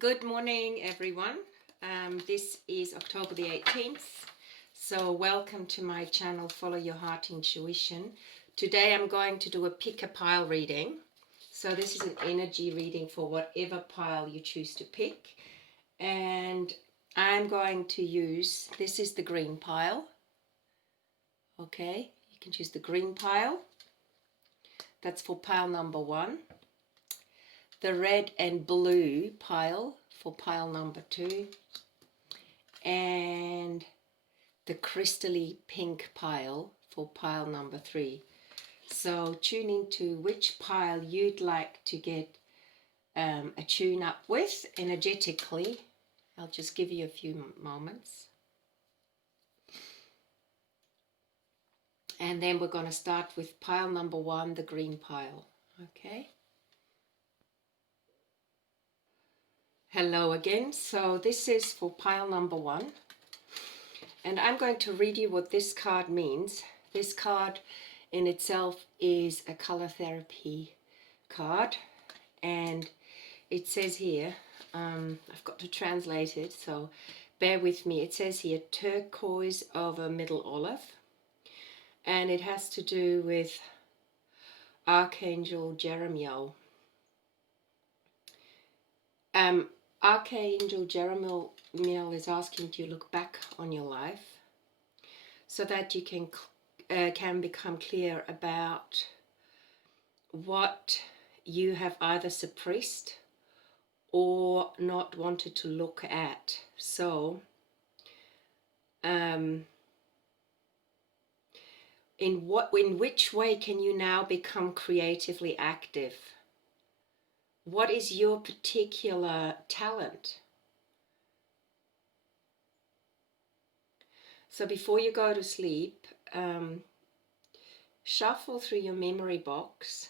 Good morning, everyone. This is October the 18th. So welcome to my channel, Follow Your Heart Intuition. Today I'm going to do a pick a pile reading. So this is an energy reading for whatever pile you choose to pick. And I'm going to use, this is the green pile. Okay, you can choose the green pile. That's for pile number 1. The red and blue pile for pile number 2, and the crystally pink pile for pile number 3. So tune into which pile you'd like to get a tune up with energetically. I'll just give you a few moments. And then we're going to start with pile number 1, the green pile. Okay. Hello again. So this is for pile number 1. And I'm going to read you what this card means. This card in itself is a color therapy card. And it says here, I've got to translate it, so bear with me. It says here, turquoise over middle olive. And it has to do with Archangel Jeremiel. Archangel Jeremiel is asking you to look back on your life so that you can become clear about what you have either suppressed or not wanted to look at. So in which way can you now become creatively active? What is your particular talent? So before you go to sleep, shuffle through your memory box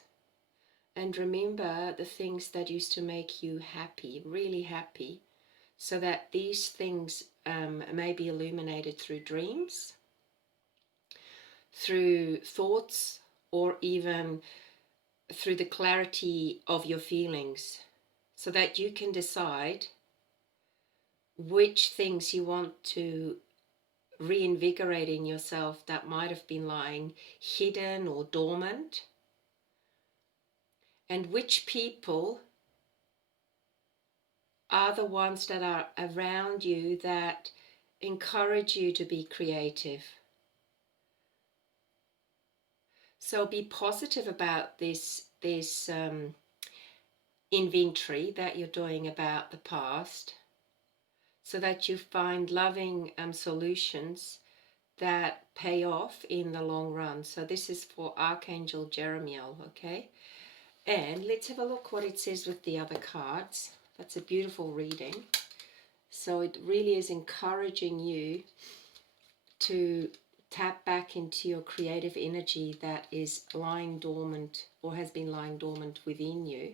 and remember the things that used to make you happy, really happy, so that these things may be illuminated through dreams, through thoughts, or even through the clarity of your feelings, so that you can decide which things you want to reinvigorate in yourself that might have been lying hidden or dormant, and which people are the ones that are around you that encourage you to be creative. So be positive about this inventory that you're doing about the past, so that you find loving solutions that pay off in the long run. So this is for Archangel Jeremiel, okay? And let's have a look what it says with the other cards. That's a beautiful reading. So it really is encouraging you to tap back into your creative energy that is lying dormant or has been lying dormant within you.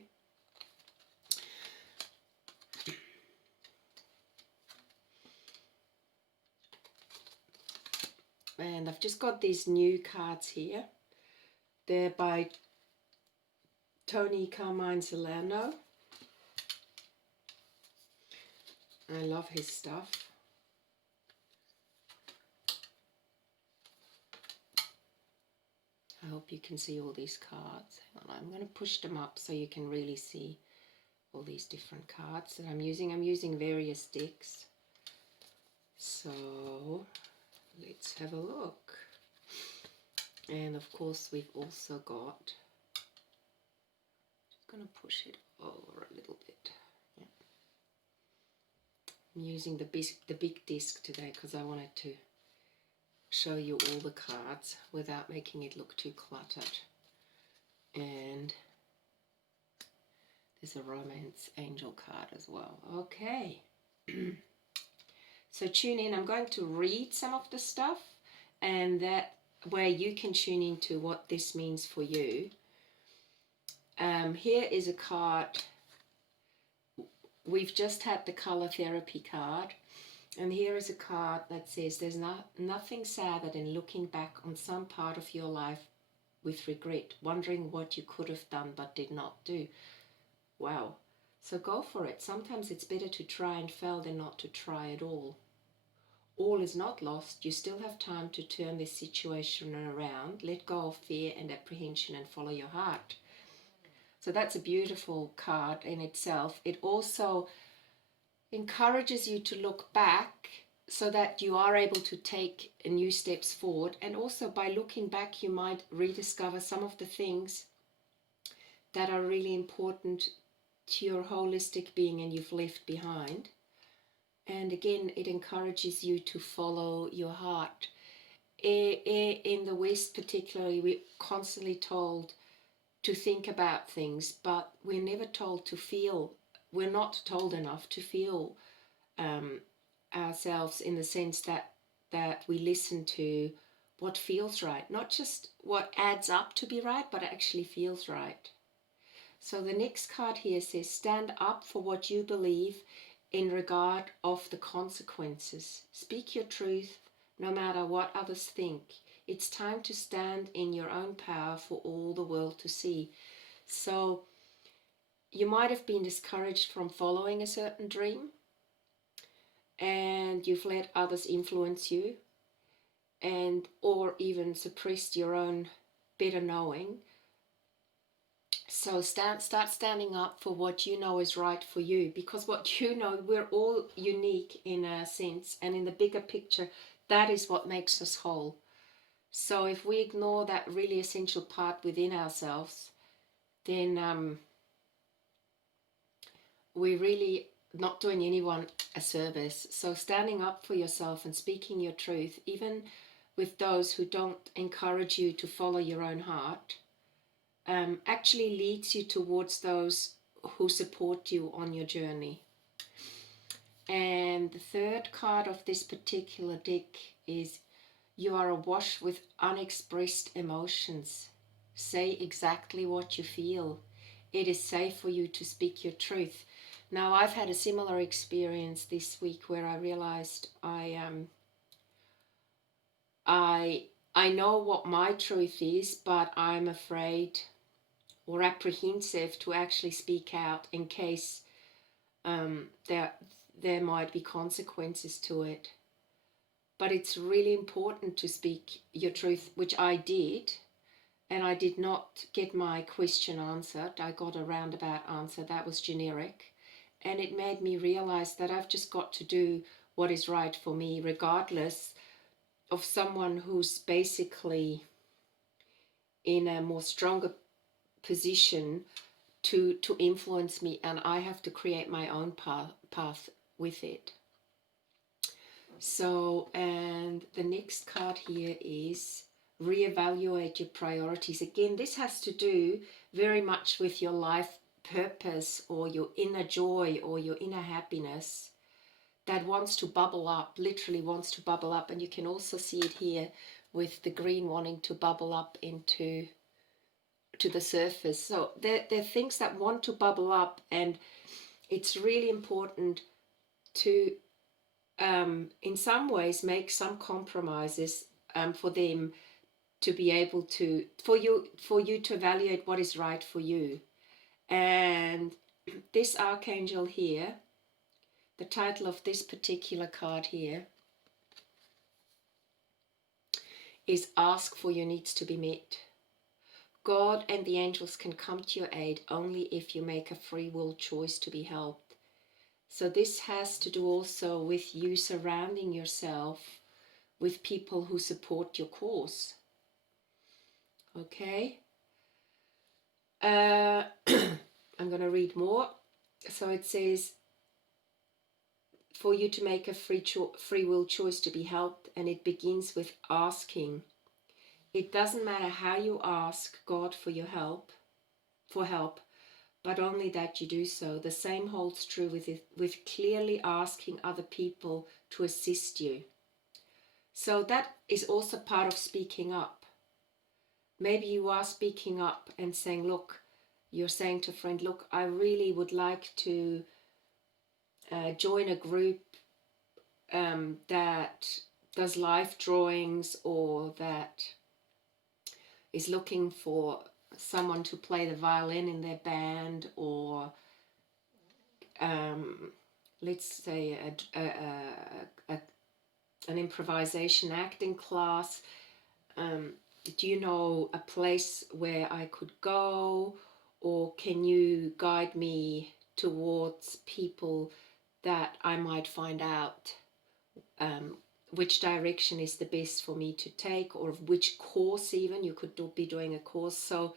And I've just got these new cards here. They're by Tony Carmine Solano. I love his stuff. I hope you can see all these cards. Hang on, I'm going to push them up so you can really see all these different cards that I'm using. I'm using various decks. So let's have a look. And of course we've also got, just going to push it over a little bit. Yeah. I'm using the big disc today because I wanted to show you all the cards without making it look too cluttered. And there's a romance angel card as well. Okay. So tune in. I'm going to read some of the stuff, and that way you can tune into what this means for you. Here is a card. We've just had the color therapy card. And here is a card that says, there's nothing sadder than looking back on some part of your life with regret, wondering what you could have done but did not do. Wow. So go for it. Sometimes it's better to try and fail than not to try at all. All is not lost. You still have time to turn this situation around. Let go of fear and apprehension and follow your heart. So that's a beautiful card in itself. It also encourages you to look back so that you are able to take new steps forward. And also by looking back, you might rediscover some of the things that are really important to your holistic being and you've left behind. And again, it encourages you to follow your heart. In the West particularly, we're constantly told to think about things, but we're never told to feel. We're not told enough to feel ourselves, in the sense that we listen to what feels right, not just what adds up to be right, but actually feels right. So the next card here says, stand up for what you believe in regard of the consequences. Speak your truth no matter what others think. It's time to stand in your own power for all the world to see. So you might have been discouraged from following a certain dream, and you've let others influence you, and or even suppressed your own better knowing. So start standing up for what you know is right for you, because what you know, we're all unique in a sense, and in the bigger picture, that is what makes us whole. So if we ignore that really essential part within ourselves, then we're really not doing anyone a service. So standing up for yourself and speaking your truth, even with those who don't encourage you to follow your own heart, actually leads you towards those who support you on your journey. And the third card of this particular deck is, you are awash with unexpressed emotions. Say exactly what you feel. It is safe for you to speak your truth. Now, I've had a similar experience this week where I realized I know what my truth is, but I'm afraid or apprehensive to actually speak out in case there might be consequences to it. But it's really important to speak your truth, which I did, and I did not get my question answered. I got a roundabout answer that was generic, and it made me realize that I've just got to do what is right for me, regardless of someone who's basically in a more stronger position to influence me, and I have to create my own path with it. So, and the next card here is reevaluate your priorities. Again, this has to do very much with your life purpose or your inner joy or your inner happiness that wants to bubble up, literally wants to bubble up. And you can also see it here with the green wanting to bubble up to the surface. So there are things that want to bubble up, and it's really important to in some ways make some compromises for them to be able to, for you to evaluate what is right for you. And this archangel here, the title of this particular card here is Ask for Your Needs to Be Met. God and the angels can come to your aid only if you make a free will choice to be helped. So this has to do also with you surrounding yourself with people who support your cause. Okay. I'm going to read more. So it says, for you to make a free will choice to be helped, and it begins with asking. It doesn't matter how you ask God for help, but only that you do so. The same holds true with clearly asking other people to assist you. So that is also part of speaking up. Maybe you are speaking up and saying, look, you're saying to a friend, look, I really would like to join a group that does life drawings, or that is looking for someone to play the violin in their band, or let's say, an improvisation acting class. Do you know a place where I could go, or can you guide me towards people that I might find out which direction is the best for me to take, or which course even, you could be doing a course. So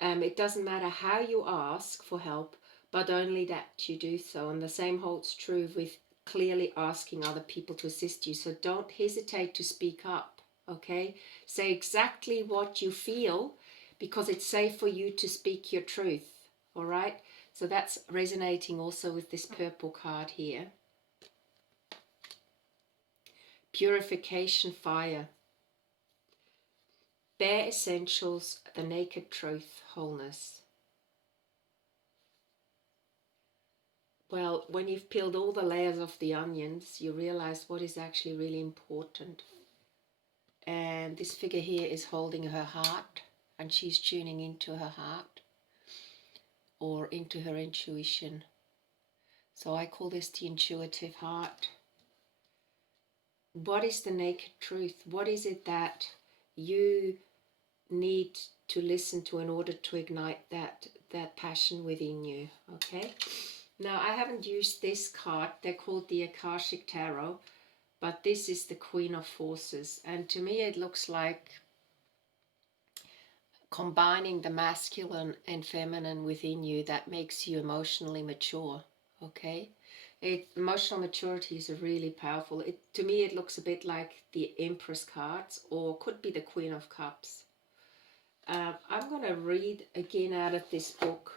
it doesn't matter how you ask for help, but only that you do so. And the same holds true with clearly asking other people to assist you. So don't hesitate to speak up, okay? Say exactly what you feel, because it's safe for you to speak your truth, all right? So that's resonating also with this purple card here. Purification fire. Bare essentials, the naked truth, wholeness. Well, when you've peeled all the layers of the onions, you realize what is actually really important. And this figure here is holding her heart, and she's tuning into her heart or into her intuition. So I call this the intuitive heart. What is the naked truth? What is it that you need to listen to in order to ignite that passion within you? Okay. Now, I haven't used this card. They're called the Akashic Tarot, but this is the Queen of Forces. And to me, it looks like combining the masculine and feminine within you that makes you emotionally mature, okay? Emotional maturity is really powerful. To me, it looks a bit like the Empress cards, or could be the Queen of Cups. I'm going to read again out of this book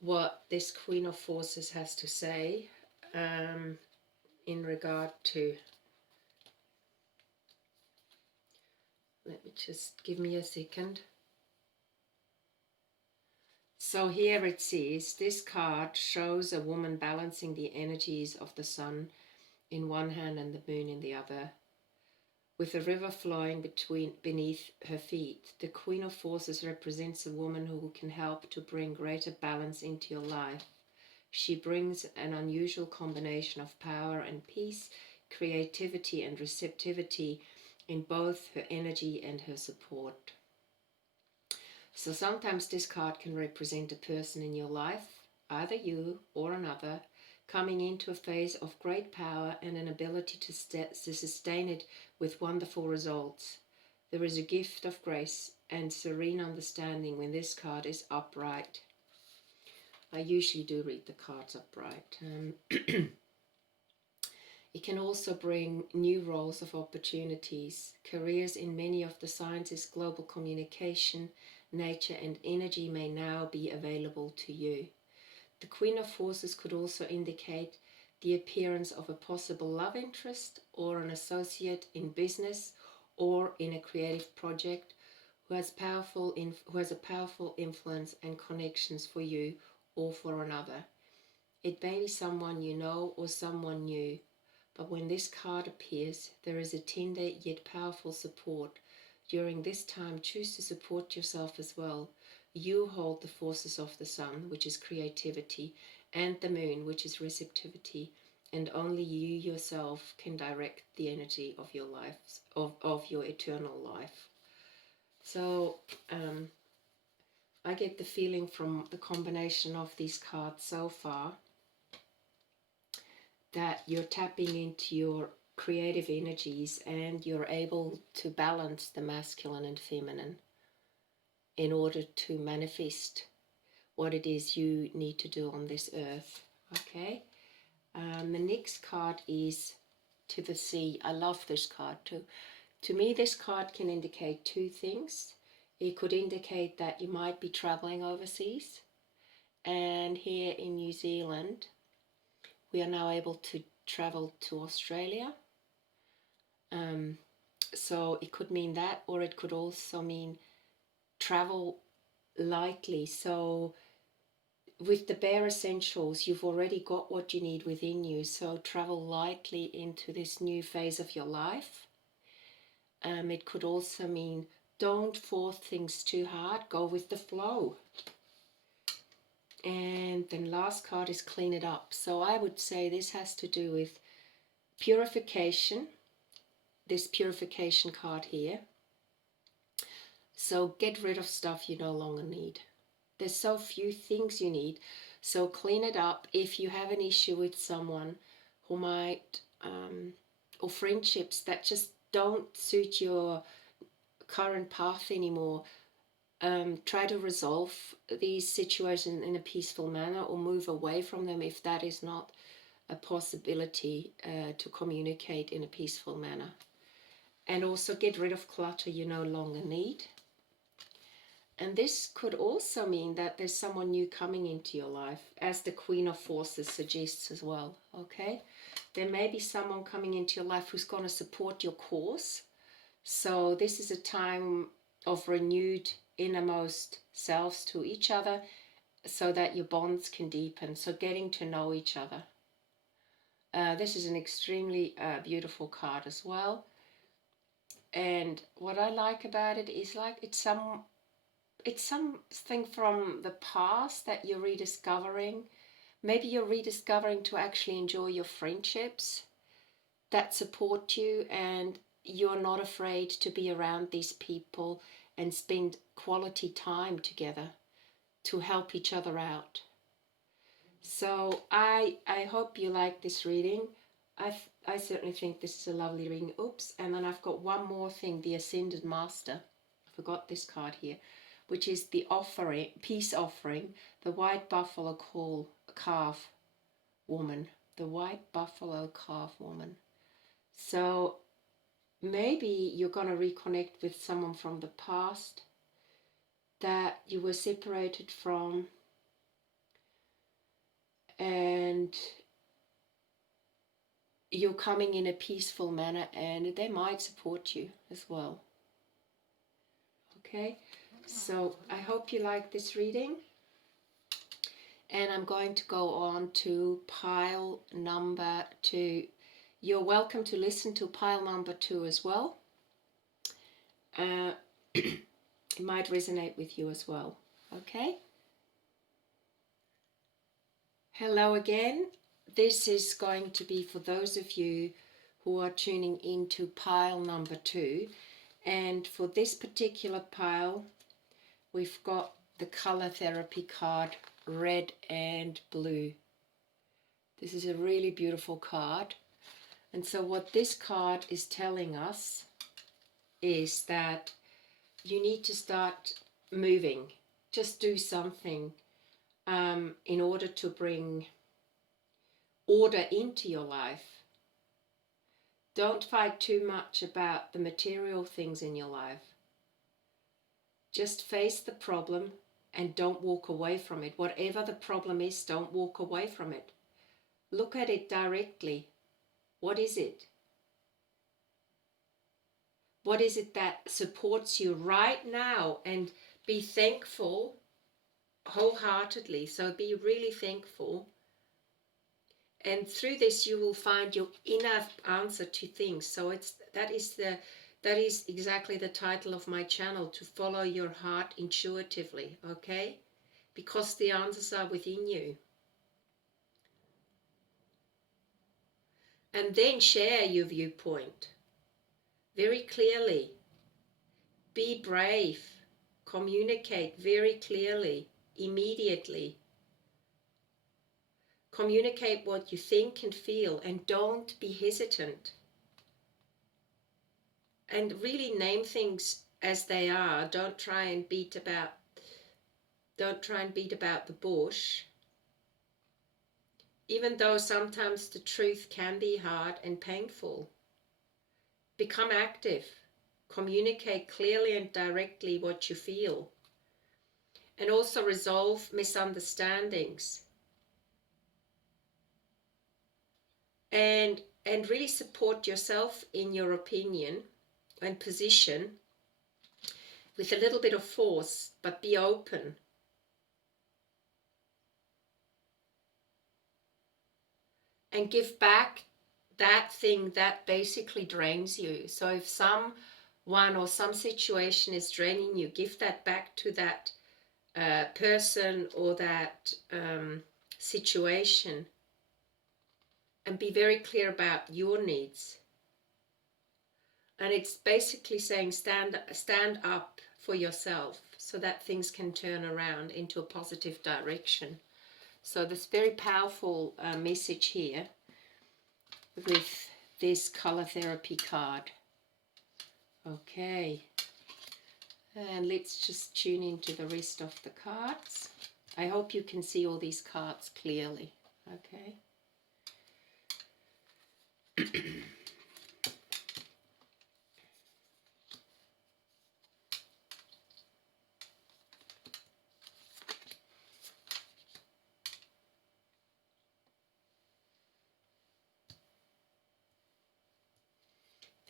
what this Queen of Forces has to say in regard to, let me just, give me a second. So here it says, this card shows a woman balancing the energies of the sun in one hand and the moon in the other, with a river flowing beneath her feet. The Queen of Forces represents a woman who can help to bring greater balance into your life. She brings an unusual combination of power and peace, creativity and receptivity in both her energy and her support. So sometimes this card can represent a person in your life, either you or another, coming into a phase of great power and an ability to sustain it with wonderful results. There is a gift of grace and serene understanding when this card is upright. I usually do read the cards upright. It can also bring new roles of opportunities. Careers in many of the sciences, global communication, nature and energy may now be available to you. The Queen of Forces could also indicate the appearance of a possible love interest or an associate in business or in a creative project who has a powerful influence and connections for you or for another. It may be someone you know or someone new, but when this card appears, there is a tender yet powerful support. During this time, choose to support yourself as well. You hold the forces of the sun, which is creativity, and the moon, which is receptivity, and only you yourself can direct the energy of your lives, of your eternal life. So I get the feeling from the combination of these cards so far that you're tapping into your creative energies and you're able to balance the masculine and feminine in order to manifest what it is you need to do on this earth. Okay, the next card is to the sea. I love this card too. To me, this card can indicate two things. It could indicate that you might be traveling overseas, and here in New Zealand we are now able to travel to Australia. So it could mean that, or it could also mean travel lightly. So with the bare essentials, you've already got what you need within you. So travel lightly into this new phase of your life. It could also mean don't force things too hard. Go with the flow. And then last card is clean it up. So I would say this has to do with purification, this purification card here. So get rid of stuff you no longer need. There's so few things you need. So clean it up. If you have an issue with someone who might, or friendships that just don't suit your current path anymore, try to resolve these situations in a peaceful manner, or move away from them if that is not a possibility to communicate in a peaceful manner. And also get rid of clutter you no longer need. And this could also mean that there's someone new coming into your life, as the Queen of Forces suggests as well, okay? There may be someone coming into your life who's going to support your cause. So this is a time of renewed innermost selves to each other, so that your bonds can deepen, so getting to know each other. This is an extremely beautiful card as well. And what I like about it is, like, it's something from the past that you're rediscovering. Maybe you're rediscovering to actually enjoy your friendships that support you, and you're not afraid to be around these people and spend quality time together to help each other out. So I hope you like this reading. I certainly think this is a lovely reading. Oops, and then I've got one more thing, the Ascended Master. I forgot this card here, which is the offering, peace offering, the white buffalo calf woman, the white buffalo calf woman. So maybe you're going to reconnect with someone from the past that you were separated from, and you're coming in a peaceful manner, and they might support you as well. Okay, so I hope you like this reading, and I'm going to go on to pile number 2. You're welcome to listen to pile number 2 as well. It might resonate with you as well. Okay, hello again. This is going to be for those of you who are tuning into pile number 2. And for this particular pile, we've got the color therapy card, Red and Blue. This is a really beautiful card. And so what this card is telling us is that you need to start moving. Just do something in order to bring order into your life. Don't fight too much about the material things in your life. Just face the problem and don't walk away from it. Whatever the problem is, don't walk away from it. Look at it directly. What is it? What is it that supports you right now? And be thankful wholeheartedly. So be really thankful. And through this, you will find your inner answer to things. So that is exactly the title of my channel, to follow your heart intuitively, okay? Because the answers are within you. And then share your viewpoint very clearly. Be brave. Communicate very clearly, immediately. Communicate what you think and feel, and don't be hesitant. And really name things as they are. Don't try and beat about the bush. Even though sometimes the truth can be hard and painful. Become active. Communicate clearly and directly what you feel. And also resolve misunderstandings. And really support yourself in your opinion and position with a little bit of force, but be open. And give back that thing that basically drains you. So if someone or some situation is draining you, give that back to that person or that situation, and be very clear about your needs. And it's basically saying stand up for yourself so that things can turn around into a positive direction. So this very powerful message here with this color therapy card. Okay, and let's just tune into the rest of the cards. I hope you can see all these cards clearly. Okay.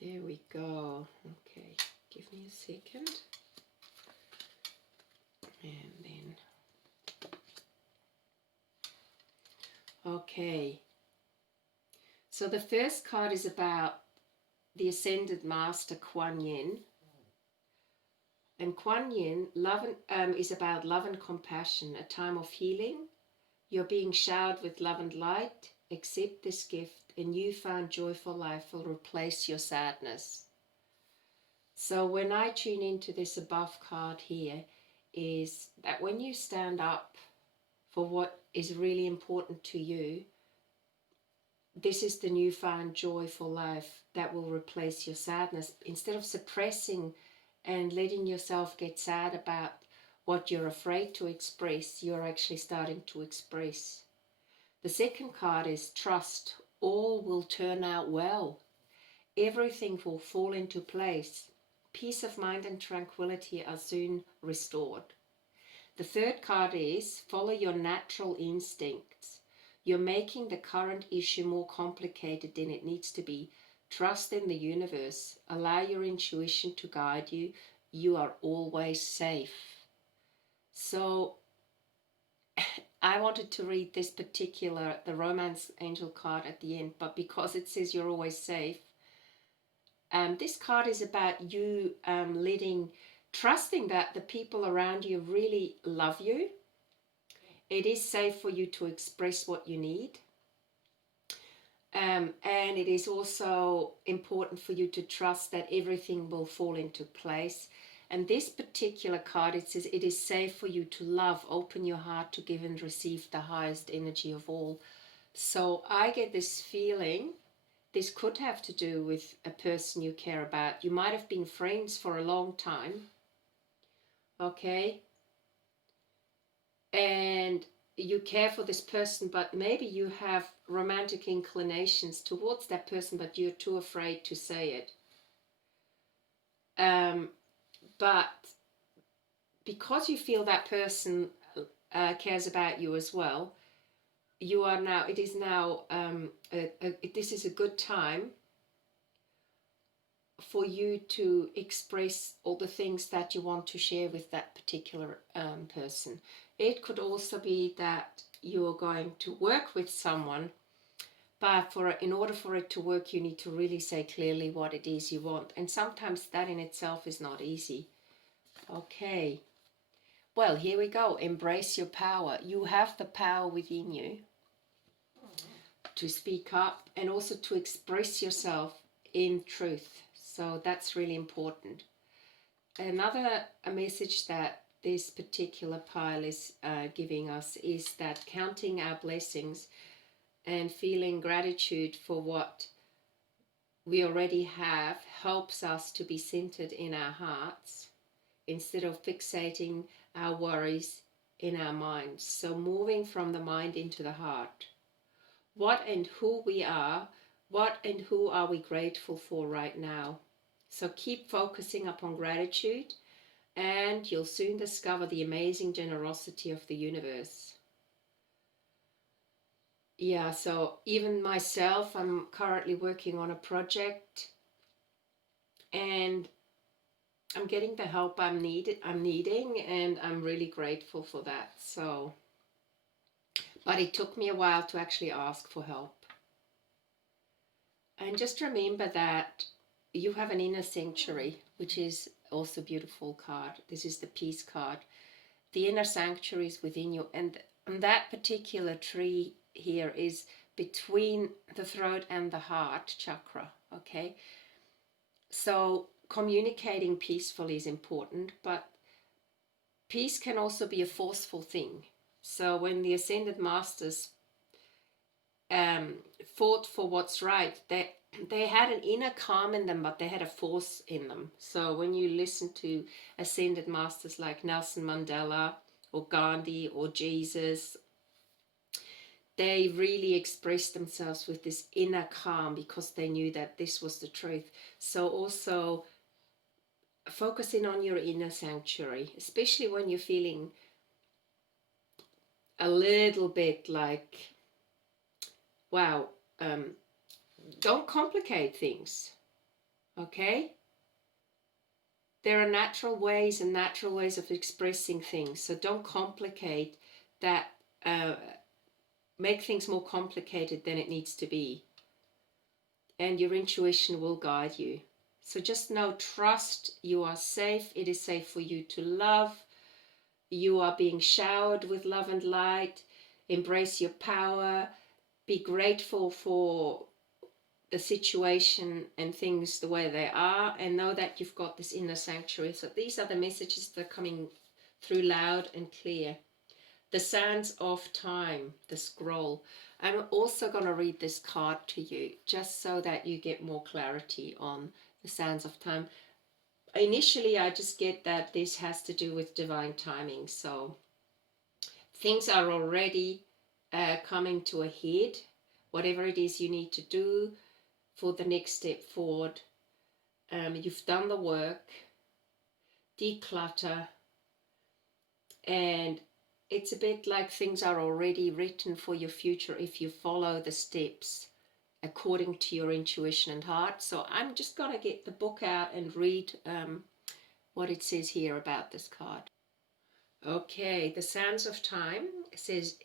There we go. Okay, give me a second. And then, okay. So the first card is about the Ascended Master Kuan Yin. And Kuan Yin is about love and compassion, a time of healing. You're being showered with love and light. Accept this gift. A newfound joyful life will replace your sadness. So when I tune into this above card here, is that when you stand up for what is really important to you, this is the newfound joyful life that will replace your sadness. Instead of suppressing and letting yourself get sad about what you're afraid to express, you're actually starting to express. The second card is trust. All will turn out well. Everything will fall into place. Peace of mind and tranquility are soon restored. The third card is follow your natural instincts. You're making the current issue more complicated than it needs to be. Trust in the universe. Allow your intuition to guide you. You are always safe. So I wanted to read this particular, the Romance Angel card at the end, but because it says you're always safe, this card is about you trusting that the people around you really love you. It is safe for you to express what you need. And it is also important for you to trust that everything will fall into place. And this particular card, it says it is safe for you to love, open your heart to give and receive the highest energy of all. So I get this feeling, this could have to do with a person you care about. You might have been friends for a long time, okay? And you care for this person, but maybe you have romantic inclinations towards that person, but you're too afraid to say it. But because you feel that person cares about you as well, you are now, it is now, this is a good time for you to express all the things that you want to share with that particular person. It could also be that you are going to work with someone, but in order for it to work, you need to really say clearly what it is you want. And sometimes that in itself is not easy. Okay. Well, here we go. Embrace your power. You have the power within you to speak up and also to express yourself in truth. So that's really important. Another message that this particular pile is giving us is that counting our blessings and feeling gratitude for what we already have helps us to be centered in our hearts instead of fixating our worries in our minds. So moving from the mind into the heart. What and who we are, what and who are we grateful for right now? So keep focusing upon gratitude and you'll soon discover the amazing generosity of the universe. Yeah, so even myself, I'm currently working on a project and I'm getting the help I'm needing, and I'm really grateful for that. So, but it took me a while to actually ask for help. And just remember that you have an inner sanctuary, which is also a beautiful card. This is the peace card. the inner sanctuary is within you, and that particular tree here is between the throat and the heart chakra. Okay, so communicating peacefully is important, but peace can also be a forceful thing. So when the ascended masters fought for what's right, they had an inner calm in them, but they had a force in them. So when you listen to ascended masters like Nelson Mandela or Gandhi or Jesus, they really expressed themselves with this inner calm because they knew that this was the truth. So also focusing on your inner sanctuary, especially when you're feeling a little bit like, wow, don't complicate things, okay? There are natural ways and natural ways of expressing things, so don't complicate that, make things more complicated than it needs to be. And your intuition will guide you. So just know, trust, you are safe. It is safe for you to love. You are being showered with love and light. Embrace your power. Be grateful for the situation and things the way they are, and know that you've got this inner sanctuary. So these are the messages that are coming through loud and clear. The Sands of Time, the scroll. I'm also going to read this card to you just so that you get more clarity on the Sands of Time. Initially, I just get that this has to do with divine timing. So things are already coming to a head. Whatever it is you need to do for the next step forward. You've done the work, declutter, and it's a bit like things are already written for your future if you follow the steps according to your intuition and heart. So I'm just going to get the book out and read what it says here about this card. Okay, the Sands of Time says,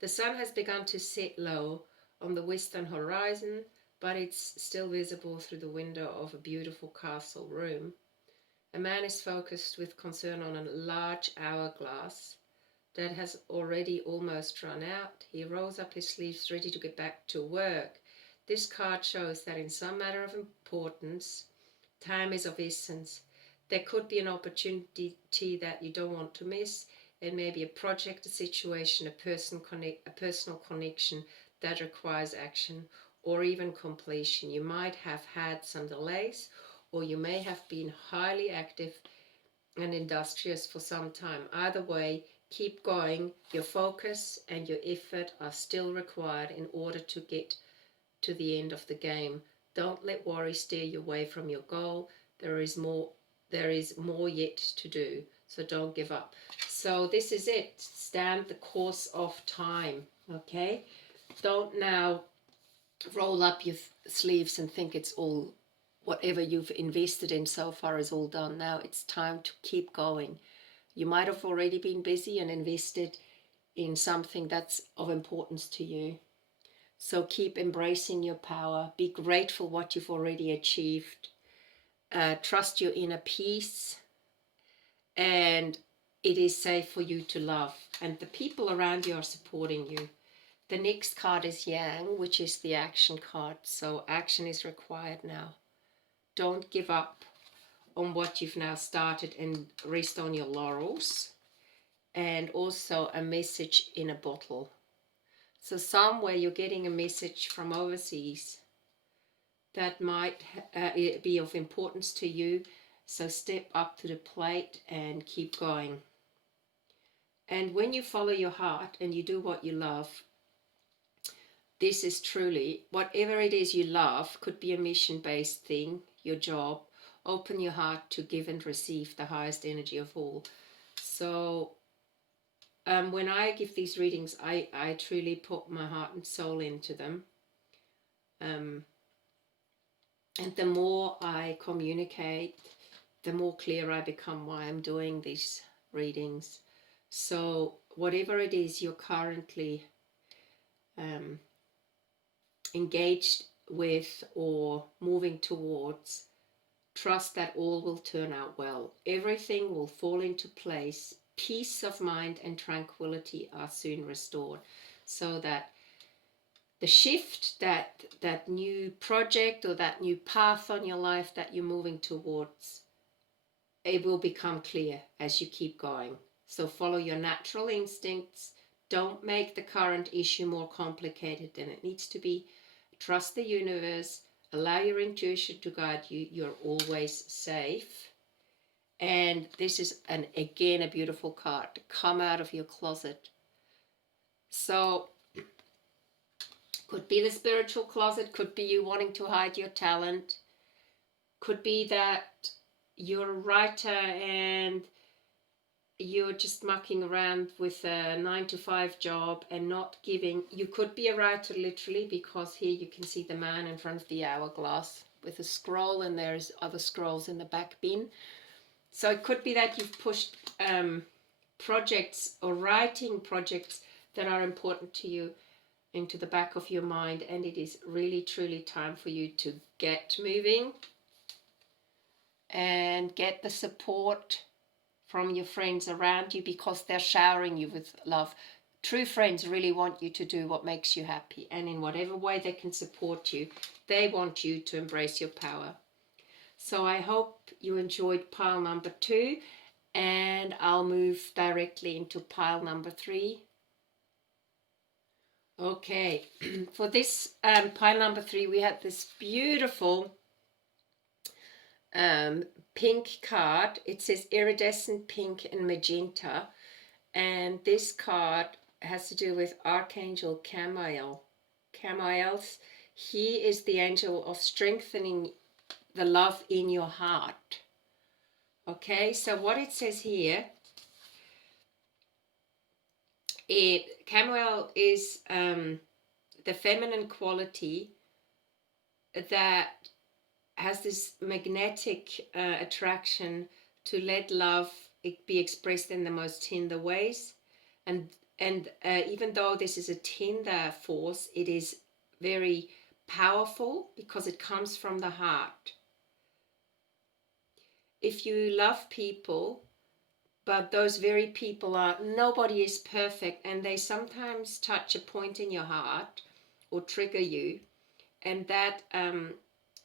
the sun has begun to set low on the western horizon, but it's still visible through the window of a beautiful castle room. A man is focused with concern on a large hourglass that has already almost run out. He rolls up his sleeves, ready to get back to work. This card shows that in some matter of importance, time is of essence. There could be an opportunity that you don't want to miss. It may be a project, a situation, a personal connection that requires action, or even completion. You might have had some delays, or you may have been highly active and industrious for some time. Either way, keep going. Your focus and your effort are still required in order to get to the end of the game. Don't let worry steer you away from your goal. There is more yet to do, so don't give up. So this is it. Stand the course of time, okay? Don't now roll up your sleeves and think it's all, whatever you've invested in so far is all done. Now it's time to keep going. You might have already been busy and invested in something that's of importance to you. So keep embracing your power. Be grateful what you've already achieved. Trust your inner peace. And it is safe for you to love. And the people around you are supporting you. The next card is Yang, which is the action card. So action is required now. Don't give up on what you've now started and rest on your laurels. And also a message in a bottle. So somewhere you're getting a message from overseas that might be of importance to you. So step up to the plate and keep going. And when you follow your heart and you do what you love, this is truly, whatever it is you love, could be a mission-based thing, your job. Open your heart to give and receive the highest energy of all. So when I give these readings, I truly put my heart and soul into them. And the more I communicate, the more clear I become why I'm doing these readings. So whatever it is you're currently engaged with or moving towards, trust that all will turn out well. Everything will fall into place peace of mind and tranquility are soon restored, so that the shift, that new project or that new path on your life that you're moving towards, it will become clear as you keep going. So follow your natural instincts. Don't make the current issue more complicated than it needs to be. Trust the universe. Allow your intuition to guide you. You're always safe. And this is, again, a beautiful card. Come out of your closet. So could be the spiritual closet, could be you wanting to hide your talent, could be that you're a writer and you're just mucking around with a 9-to-5 job and not giving. You could be a writer literally, because here you can see the man in front of the hourglass with a scroll, and there's other scrolls in the back bin. So it could be that you've pushed projects or writing projects that are important to you into the back of your mind, and it is really truly time for you to get moving and get the support from your friends around you, because they're showering you with love. True friends really want you to do what makes you happy, and in whatever way they can support you, they want you to embrace your power. So I hope you enjoyed pile number 2, and I'll move directly into pile number 3. Okay, for this pile number 3, we had this beautiful pink card. It says iridescent pink and magenta, and this card has to do with Archangel Camiel. He is the angel of strengthening the love in your heart. Okay, so what it says here, Camiel is the feminine quality that has this magnetic attraction to let love be expressed in the most tender ways. And even though this is a tender force, it is very powerful because it comes from the heart. If you love people, but those very people nobody is perfect, and they sometimes touch a point in your heart or trigger you, and that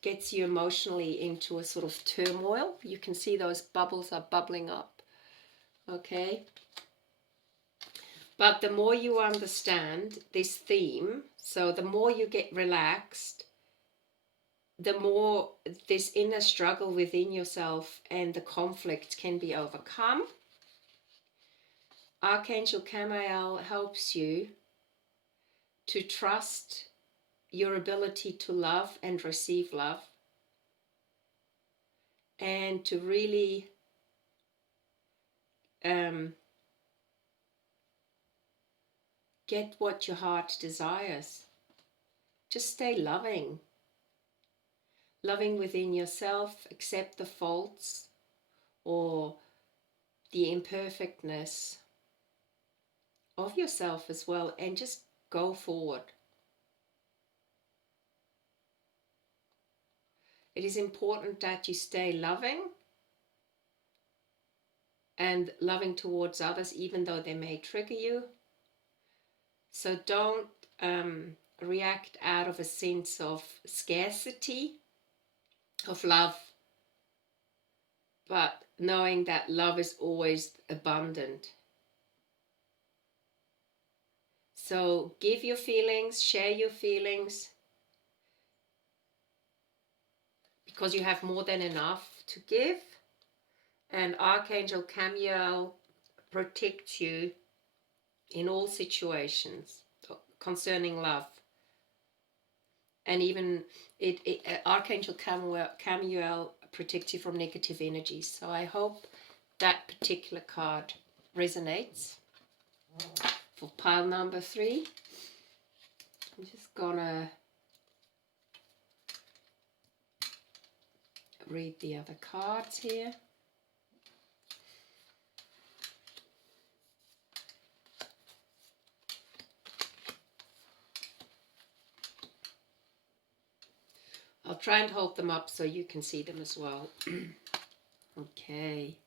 gets you emotionally into a sort of turmoil. You can see those bubbles are bubbling up. Okay. But the more you understand this theme, so the more you get relaxed, the more this inner struggle within yourself and the conflict can be overcome. Archangel Camiel helps you to trust your ability to love and receive love, and to really get what your heart desires. Just stay loving. Loving within yourself, accept the faults or the imperfectness of yourself as well, and just go forward. It is important that you stay loving and loving towards others, even though they may trigger you. So don't react out of a sense of scarcity of love, but knowing that love is always abundant. So give your feelings, share your feelings, because you have more than enough to give. And Archangel Camiel protects you in all situations concerning love. And even Archangel Camiel protects you from negative energies. So I hope that particular card resonates for pile number 3. I'm just gonna read the other cards here. I'll try and hold them up so you can see them as well. Okay.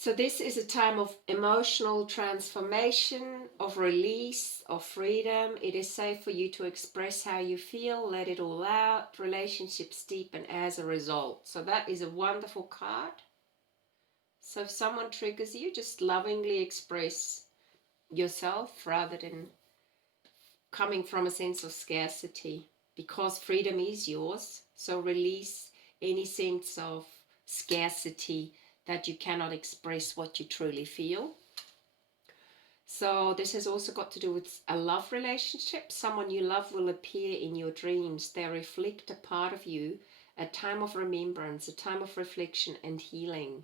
So this is a time of emotional transformation, of release, of freedom. It is safe for you to express how you feel, let it all out. Relationships deepen as a result. So that is a wonderful card. So if someone triggers you, just lovingly express yourself rather than coming from a sense of scarcity, because freedom is yours. So release any sense of scarcity that you cannot express what you truly feel. So this has also got to do with a love relationship. Someone you love will appear in your dreams. They reflect a part of you, a time of remembrance, a time of reflection and healing.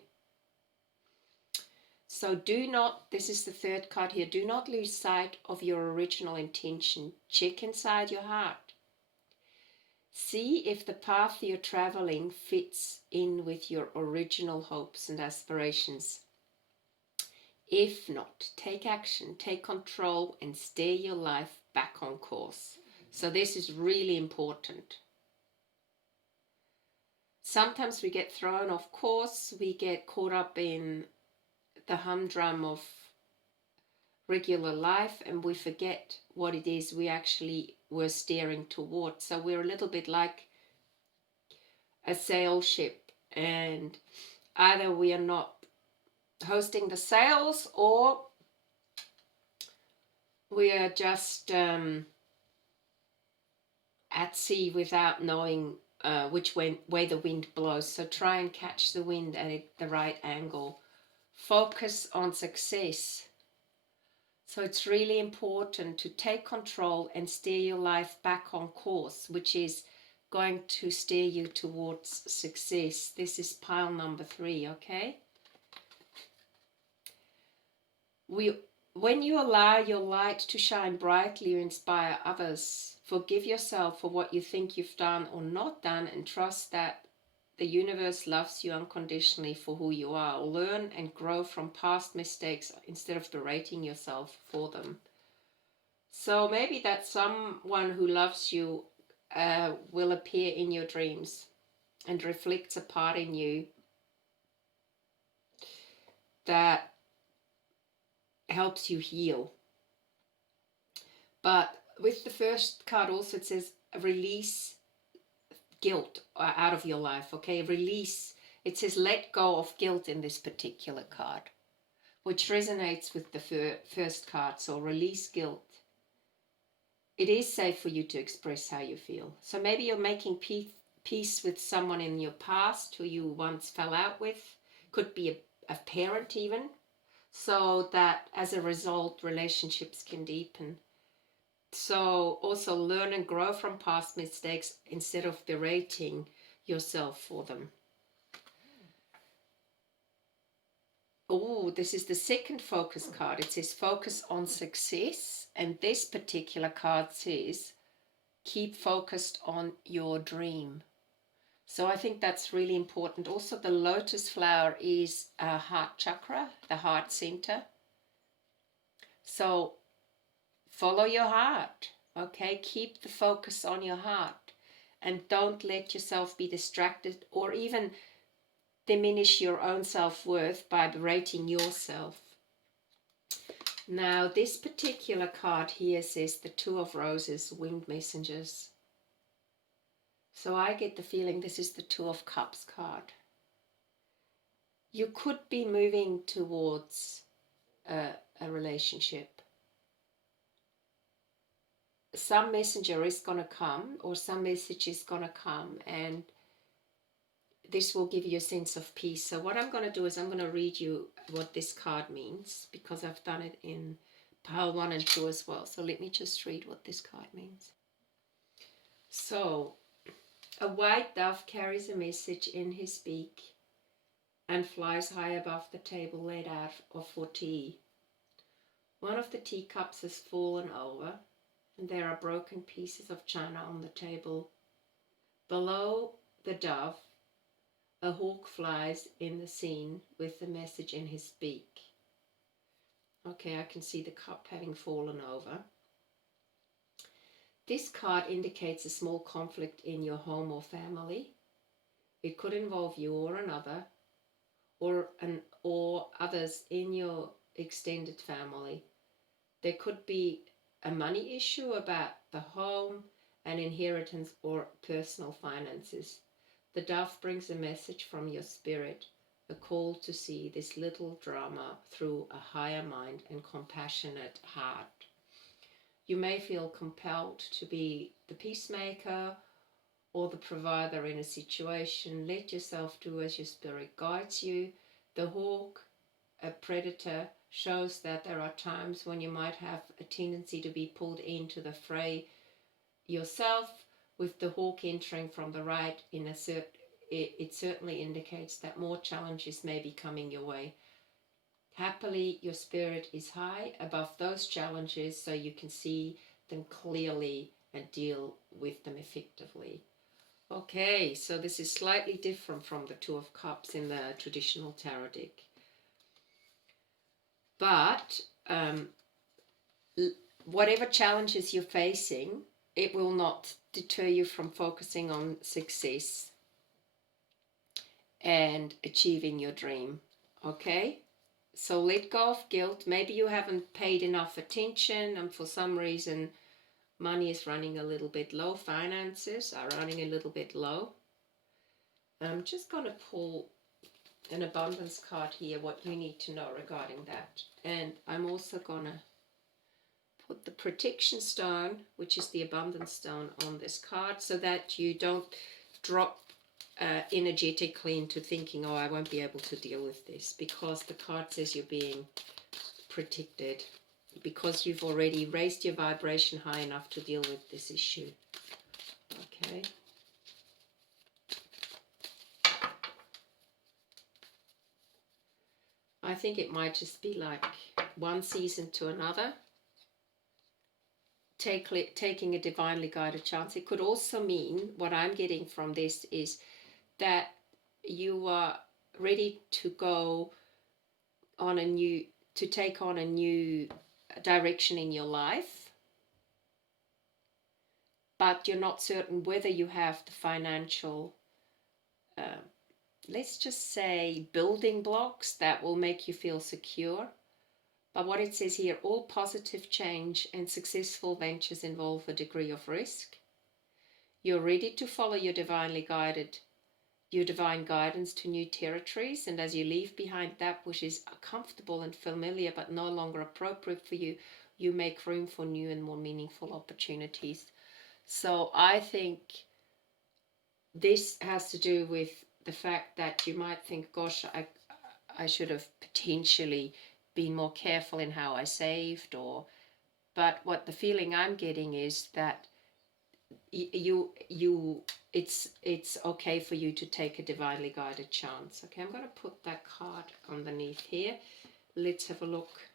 So do not, this is the third card here, do not lose sight of your original intention. Check inside your heart. See if the path you're traveling fits in with your original hopes and aspirations. If not, take action, take control, and steer your life back on course. So this is really important. Sometimes we get thrown off course, we get caught up in the humdrum of regular life, and we forget what it is we actually were steering towards. So we're a little bit like a sail ship, and either we are not hosting the sails, or we are just at sea without knowing which way the wind blows. So try and catch the wind at the right angle. Focus on success. So it's really important to take control and steer your life back on course, which is going to steer you towards success. This is pile number 3, okay? When you allow your light to shine brightly, you inspire others. Forgive yourself for what you think you've done or not done, and trust that the universe loves you unconditionally for who you are. Learn and grow from past mistakes instead of berating yourself for them. So maybe that someone who loves you will appear in your dreams and reflects a part in you that helps you heal. But with the first card also, it says release guilt out of your life, okay? Release. It says let go of guilt in this particular card, which resonates with the first card. So release guilt. It is safe for you to express how you feel. So maybe you're making peace with someone in your past who you once fell out with. Could be a parent even. So that as a result, relationships can deepen. So also learn and grow from past mistakes instead of berating yourself for them. Oh, this is the second focus card. It says focus on success. And this particular card says keep focused on your dream. So I think that's really important. Also, the lotus flower is a heart chakra, the heart center. So follow your heart, okay? Keep the focus on your heart and don't let yourself be distracted or even diminish your own self-worth by berating yourself. Now, this particular card here says the Two of Roses, Winged Messengers. So I get the feeling this is the Two of Cups card. You could be moving towards a relationship. Some messenger is going to come, or some message is going to come, and this will give you a sense of peace. So what I'm going to do is I'm going to read you what this card means, because I've done it in pile 1 and 2 as well. So let me just read what this card means. So a white dove carries a message in his beak and flies high above the table laid out for tea. One of the teacups has fallen over, and there are broken pieces of china on the table. Below the dove, a hawk flies in the scene with the message in his beak. Okay, I can see the cup having fallen over. This card indicates a small conflict in your home or family. It could involve you or another, or others in your extended family. There could be a money issue about the home, an inheritance, or personal finances. The dove brings a message from your spirit, a call to see this little drama through a higher mind and compassionate heart. You may feel compelled to be the peacemaker or the provider in a situation. Let yourself do as your spirit guides you. The hawk, a predator, shows that there are times when you might have a tendency to be pulled into the fray yourself. With the hawk entering from the right, it certainly indicates that more challenges may be coming your way. Happily, your spirit is high above those challenges, so you can see them clearly and deal with them effectively. Okay, so this is slightly different from the Two of Cups in the traditional tarot deck. But whatever challenges you're facing, it will not deter you from focusing on success and achieving your dream. Okay? So let go of guilt. Maybe you haven't paid enough attention, and for some reason money is running a little bit low, finances are running a little bit low. I'm just going to pull an abundance card here, what you need to know regarding that. And I'm also going to put the protection stone, which is the abundance stone, on this card so that you don't drop energetically into thinking, oh, I won't be able to deal with this, because the card says you're being protected, because you've already raised your vibration high enough to deal with this issue. Okay. I think it might just be like one season to another, taking a divinely guided chance. It could also mean, what I'm getting from this is that you are ready to go on to take on a new direction in your life, but you're not certain whether you have the financial, let's just say, building blocks that will make you feel secure. But what it says here, all positive change and successful ventures involve a degree of risk. You're ready to follow your divine guidance to new territories, and as you leave behind that which is comfortable and familiar but no longer appropriate for you, you make room for new and more meaningful opportunities. So I think this has to do with the fact that you might think, gosh, I should have potentially been more careful in how I saved, but what the feeling I'm getting is that it's okay for you to take a divinely guided chance. Okay, I'm going to put that card underneath here. Let's have a look.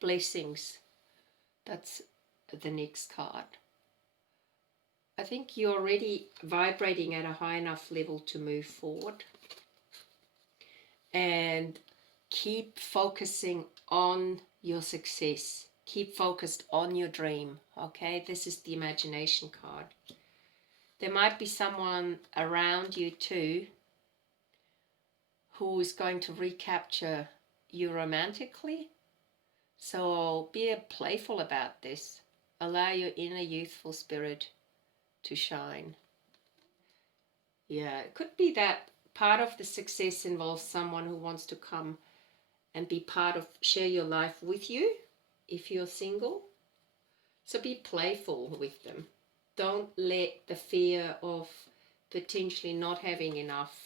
Blessings. That's the next card. I think you're already vibrating at a high enough level to move forward. And keep focusing on your success. Keep focused on your dream. Okay, this is the imagination card. There might be someone around you too who is going to recapture you romantically. So be playful about this. Allow your inner youthful spirit to shine. Yeah, it could be that part of the success involves someone who wants to come and be share your life with you if you're single. So be playful with them. Don't let the fear of potentially not having enough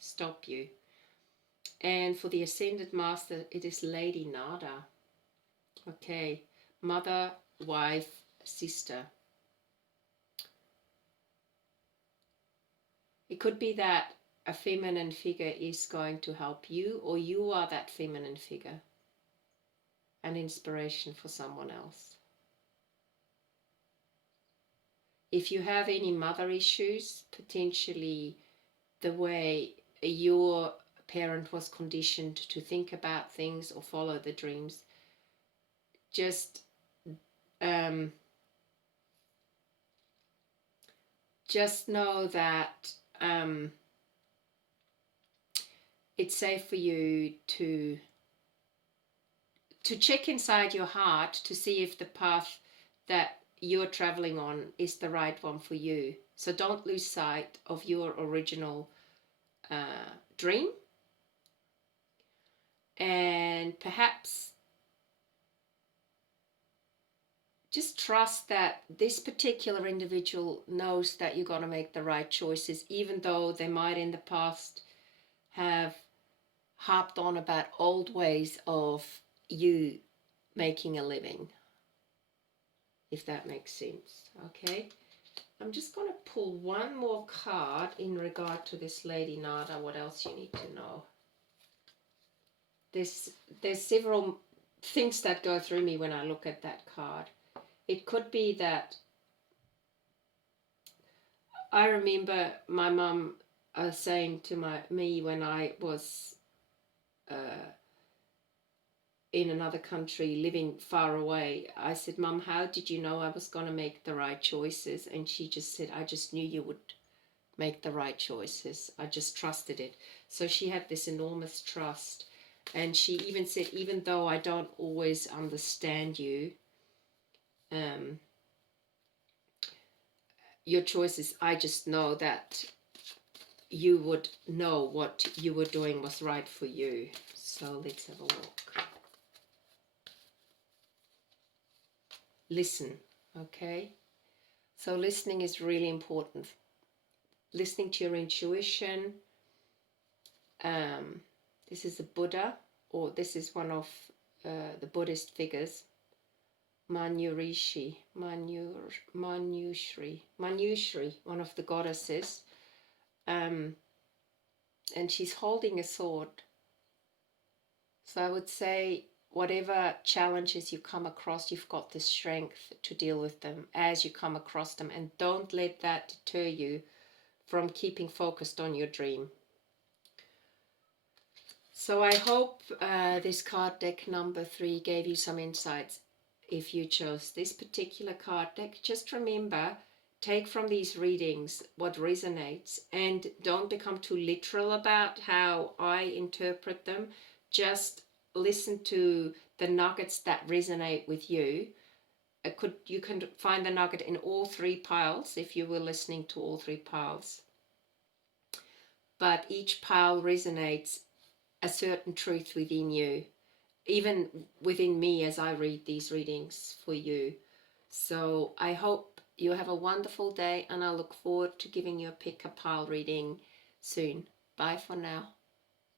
stop you. And for the Ascended Master, it is Lady Nada. Okay, mother, wife, sister. It could be that a feminine figure is going to help you, or you are that feminine figure, an inspiration for someone else. If you have any mother issues, potentially the way your parent was conditioned to think about things or follow the dreams, just know that it's safe for you to check inside your heart to see if the path that you're traveling on is the right one for you. So don't lose sight of your original dream, and perhaps just trust that this particular individual knows that you're going to make the right choices, even though they might in the past have harped on about old ways of you making a living, if that makes sense. Okay, I'm just going to pull one more card in regard to this Lady Nada. What else you need to know? There's several things that go through me when I look at that card. It could be that I remember my mum saying to me when I was in another country, living far away. I said, "Mum, how did you know I was going to make the right choices?" And she just said, "I just knew you would make the right choices. I just trusted it." So she had this enormous trust. And she even said, even though I don't always understand you, your choices, I just know that you would know what you were doing was right for you. So let's have a look. Listen, okay? So listening is really important. Listening to your intuition. This is a Buddha, or this is one of the Buddhist figures. Manjushri, one of the goddesses. And she's holding a sword. So I would say whatever challenges you come across, you've got the strength to deal with them as you come across them, and don't let that deter you from keeping focused on your dream. So I hope this card deck number 3 gave you some insights. If you chose this particular card deck, just remember, take from these readings what resonates, and don't become too literal about how I interpret them. Just listen to the nuggets that resonate with you. You can find the nugget in all 3 piles if you were listening to all 3 piles. But each pile resonates a certain truth within you, even within me as I read these readings for you. So I hope you have a wonderful day, and I look forward to giving you a pick a pile reading soon. Bye for now.